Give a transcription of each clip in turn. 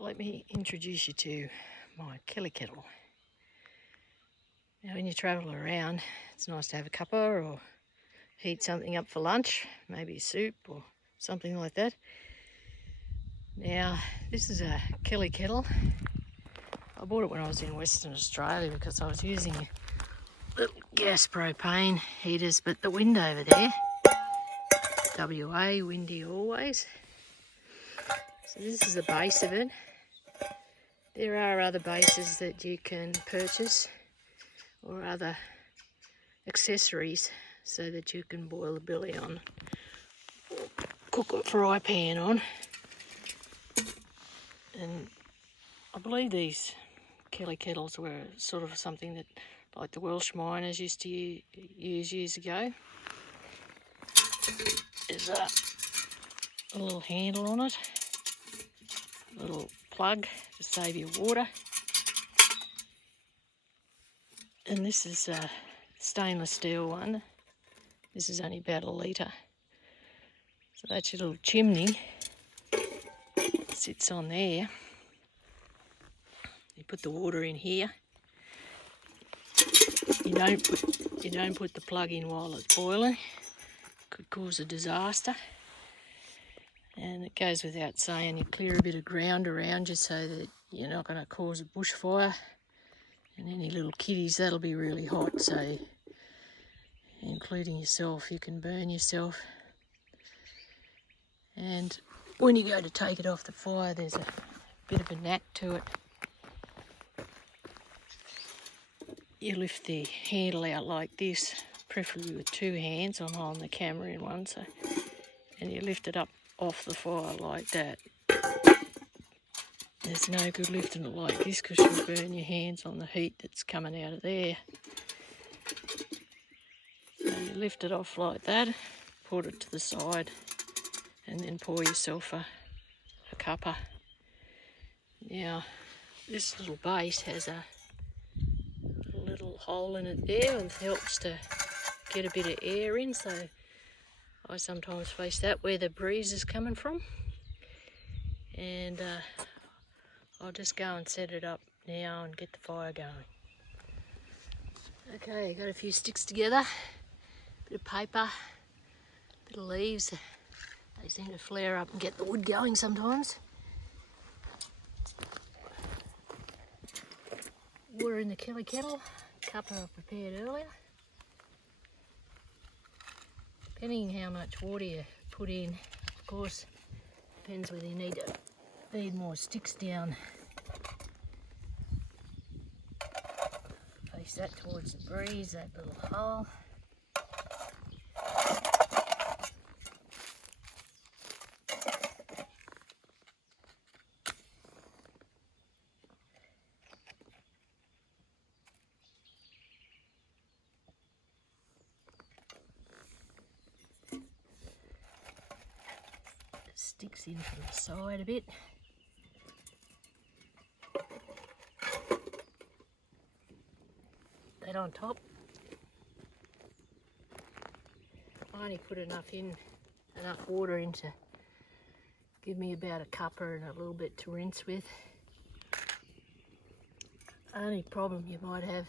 Let me introduce you to my Kelly Kettle. Now when you travel around, it's nice to have a cuppa or heat something up for lunch, maybe a soup or something like that. Now this is a Kelly Kettle. I bought it when I was in Western Australia because I was using little gas propane heaters, but the wind over there, WA, windy always. So this is the base of it. There are other bases that you can purchase or other accessories so that you can boil the billy on or cook a fry pan on. And I believe these Kelly kettles were sort of something that like the Welsh miners used to use years ago. There's a little handle on it, a little plug to save your water. And this is a stainless steel one. This is only about 1 litre. So that's your little chimney. It sits on there. You put the water in here. You don't put the plug in while it's boiling. Could cause a disaster. And it goes without saying, you clear a bit of ground around you so that you're not going to cause a bushfire. And any little kiddies, that'll be really hot, so including yourself, you can burn yourself. And when you go to take it off the fire, there's a bit of a knack to it. You lift the handle out like this, preferably with 2 hands. I'm holding the camera in one, so, and you lift it up off the fire like that. There's no good lifting it like this because you'll burn your hands on the heat that's coming out of there. So you lift it off like that, put it to the side, and then pour yourself a cuppa. Now, this little base has a little hole in it there and helps to get a bit of air in, so I sometimes face that where the breeze is coming from. And I'll just go and set it up now and get the fire going. Okay, got a few sticks together, bit of paper, bit of leaves. They seem to flare up and get the wood going sometimes. Water in the Kelly Kettle, cuppa I prepared earlier. Depending how much water you put in, of course, depends whether you need more sticks down. Face that towards the breeze, that little hole. Sticks in from the side a bit. That on top. I only put enough water in to give me about a cuppa and a little bit to rinse with. Only problem you might have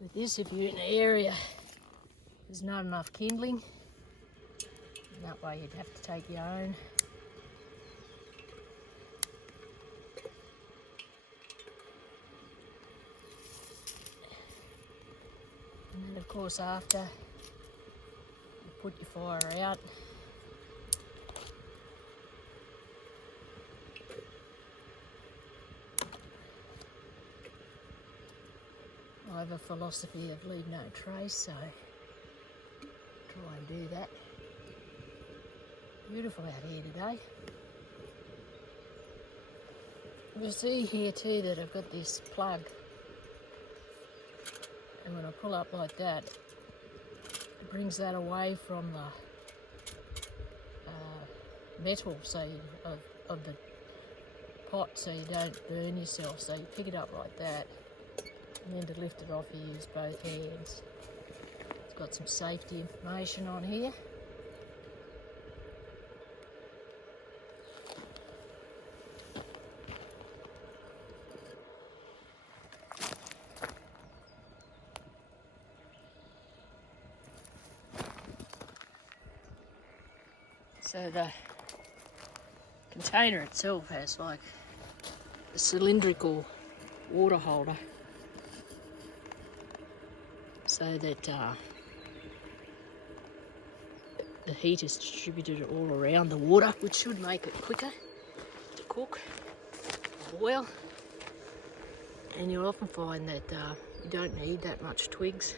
with this, if you're in an area there's not enough kindling, and that way you'd have to take your own. And then of course after you put your fire out, I have a philosophy of leave no trace, so try and do that. Beautiful out here today. You'll see here too that I've got this plug, and when I pull up like that, it brings that away from the metal of the pot, so you don't burn yourself. So you pick it up like that, and then to lift it off you use both hands. It's got some safety information on here. So the container itself has like a cylindrical water holder so that the heat is distributed all around the water, which should make it quicker to cook or boil. And you'll often find that you don't need that much twigs.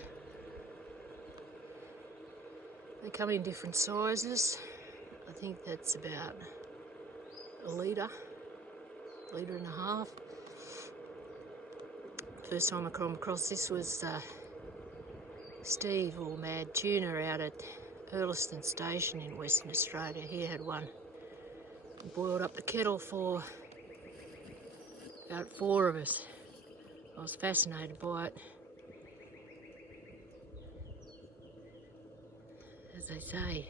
They come in different sizes. I think that's about a litre and a half. First time I come across this was Steve, or Mad Tuna, out at Earlston Station in Western Australia. He had one. He boiled up the kettle for about 4 of us. I was fascinated by it. As they say,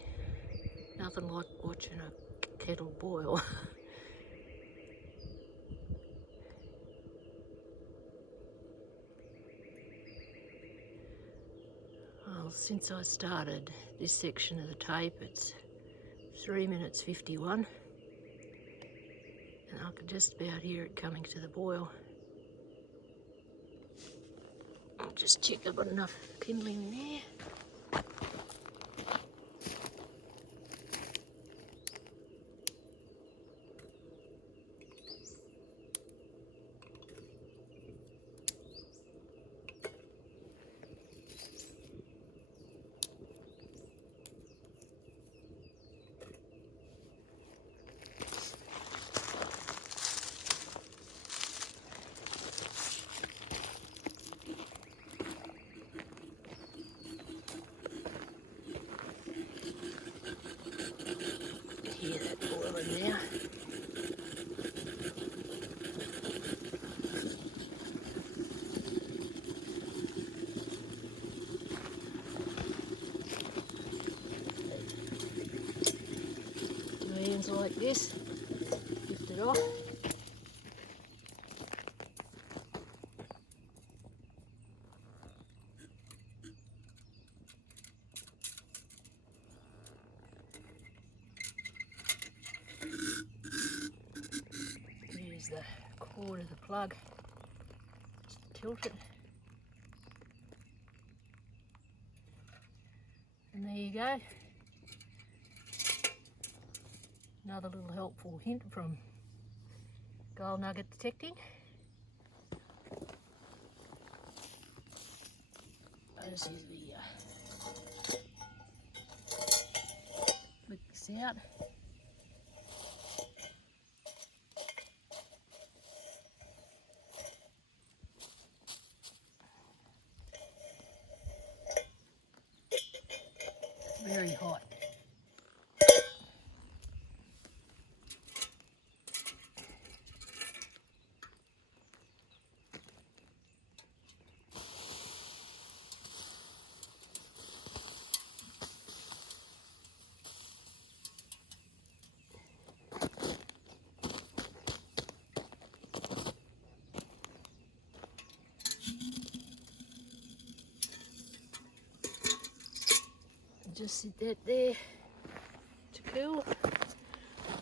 nothing like watching a kettle boil. Well, since I started this section of the tape, it's 3 minutes 51, and I can just about hear it coming to the boil. I'll just check I've got enough kindling in there. Hear that boiling now. Hands like this, lift it off. Use the cord of the plug, just tilt it, and there you go. Another little helpful hint from gold nugget detecting. This is the flick this out. Very hot. Just sit that there to cool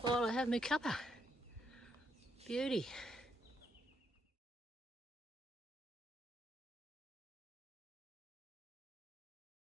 while I have my cuppa. Beauty.